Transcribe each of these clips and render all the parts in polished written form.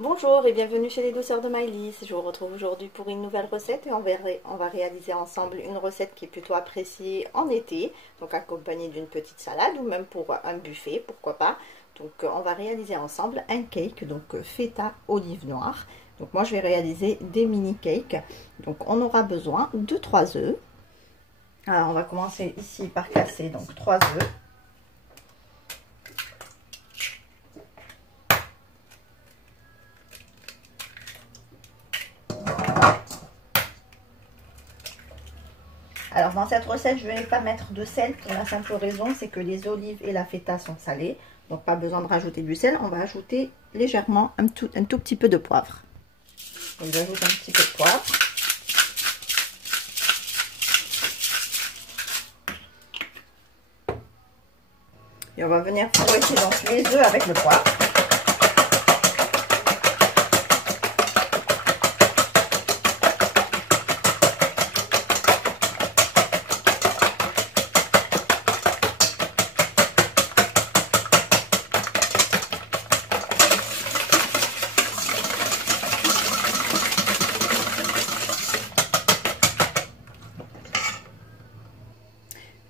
Bonjour et bienvenue chez les douceurs de Maïlis. Je vous retrouve aujourd'hui pour une nouvelle recette et on va réaliser ensemble une recette qui est plutôt appréciée en été, donc accompagnée d'une petite salade ou même pour un buffet, pourquoi pas. Donc on va réaliser ensemble un cake, donc feta olive noire. Donc moi je vais réaliser des mini cakes. Donc on aura besoin de 3 œufs. Alors on va commencer ici par casser donc 3 œufs. Alors dans cette recette, je ne vais pas mettre de sel pour la simple raison, c'est que les olives et la feta sont salées. Donc pas besoin de rajouter du sel, on va ajouter légèrement un tout petit peu de poivre. Donc j'ajoute un petit peu de poivre. Et on va venir fouetter donc les œufs avec le poivre.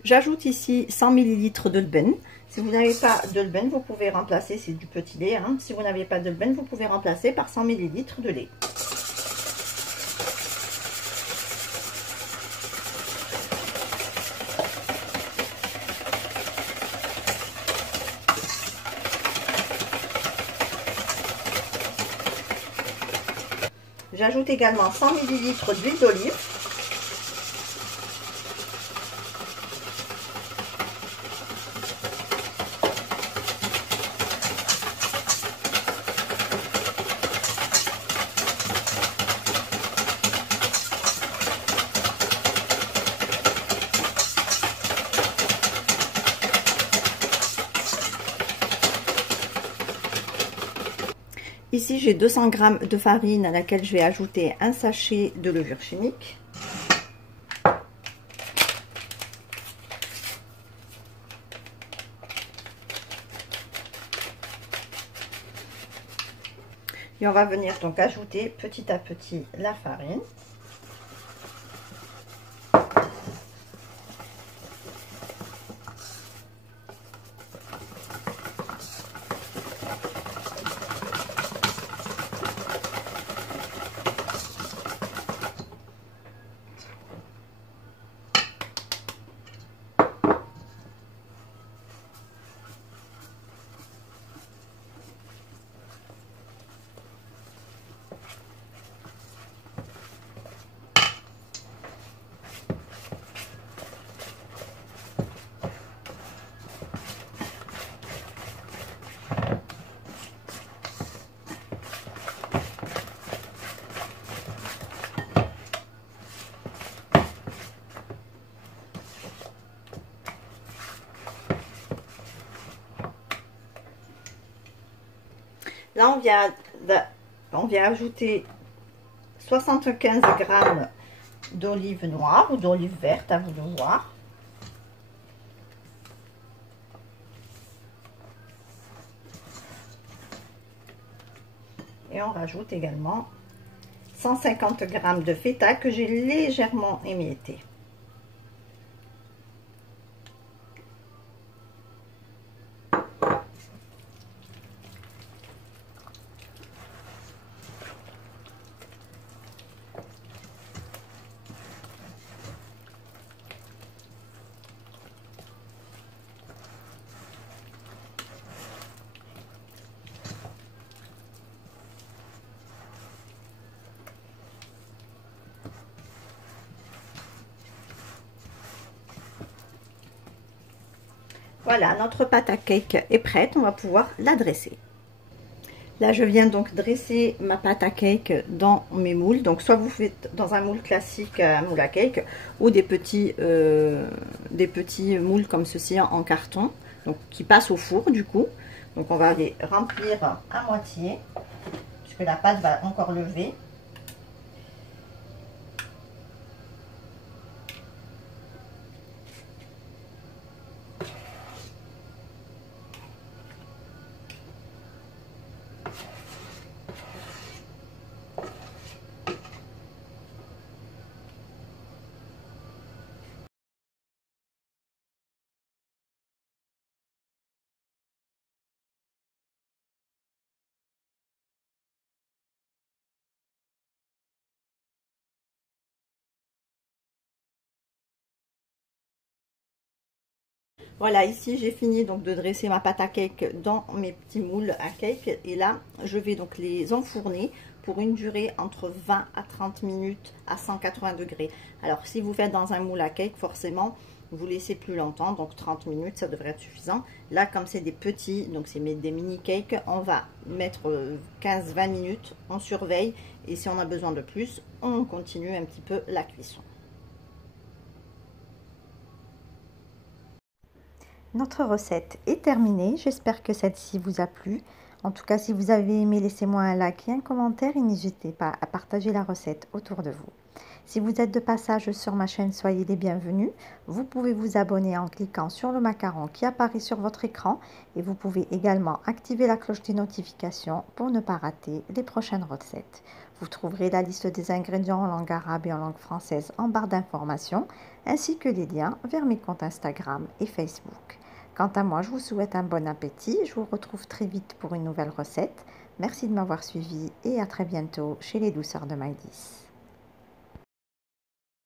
J'ajoute ici 100 ml de levain. Si vous n'avez pas de levain, vous pouvez remplacer, c'est du petit lait. Hein. Si vous n'avez pas de levain, vous pouvez remplacer par 100 ml de lait. J'ajoute également 100 ml d'huile d'olive. Ici, j'ai 200 g de farine à laquelle je vais ajouter un sachet de levure chimique. Et on va venir donc ajouter petit à petit la farine. Là, on vient ajouter 75 g d'olive noire ou d'olive verte, à vous de voir. Et on rajoute également 150 g de feta que j'ai légèrement émietté. Voilà, notre pâte à cake est prête, on va pouvoir la dresser. Là, je viens donc dresser ma pâte à cake dans mes moules. Donc, soit vous faites dans un moule classique, un moule à cake, ou des petits moules comme ceci en carton, donc qui passent au four du coup. Donc, on va les remplir à moitié, puisque la pâte va encore lever. Voilà, ici j'ai fini donc de dresser ma pâte à cake dans mes petits moules à cake. Et là, je vais donc les enfourner pour une durée entre 20 à 30 minutes à 180 degrés. Alors, si vous faites dans un moule à cake, forcément, vous laissez plus longtemps. Donc, 30 minutes, ça devrait être suffisant. Là, comme c'est des petits, donc c'est des mini cakes, on va mettre 15-20 minutes. On surveille. Et si on a besoin de plus, on continue un petit peu la cuisson. Notre recette est terminée, j'espère que celle-ci vous a plu. En tout cas, si vous avez aimé, laissez-moi un like et un commentaire et n'hésitez pas à partager la recette autour de vous. Si vous êtes de passage sur ma chaîne, soyez les bienvenus. Vous pouvez vous abonner en cliquant sur le macaron qui apparaît sur votre écran et vous pouvez également activer la cloche des notifications pour ne pas rater les prochaines recettes. Vous trouverez la liste des ingrédients en langue arabe et en langue française en barre d'informations ainsi que les liens vers mes comptes Instagram et Facebook. Quant à moi, je vous souhaite un bon appétit. Je vous retrouve très vite pour une nouvelle recette. Merci de m'avoir suivi et à très bientôt chez les douceurs de Maïlis.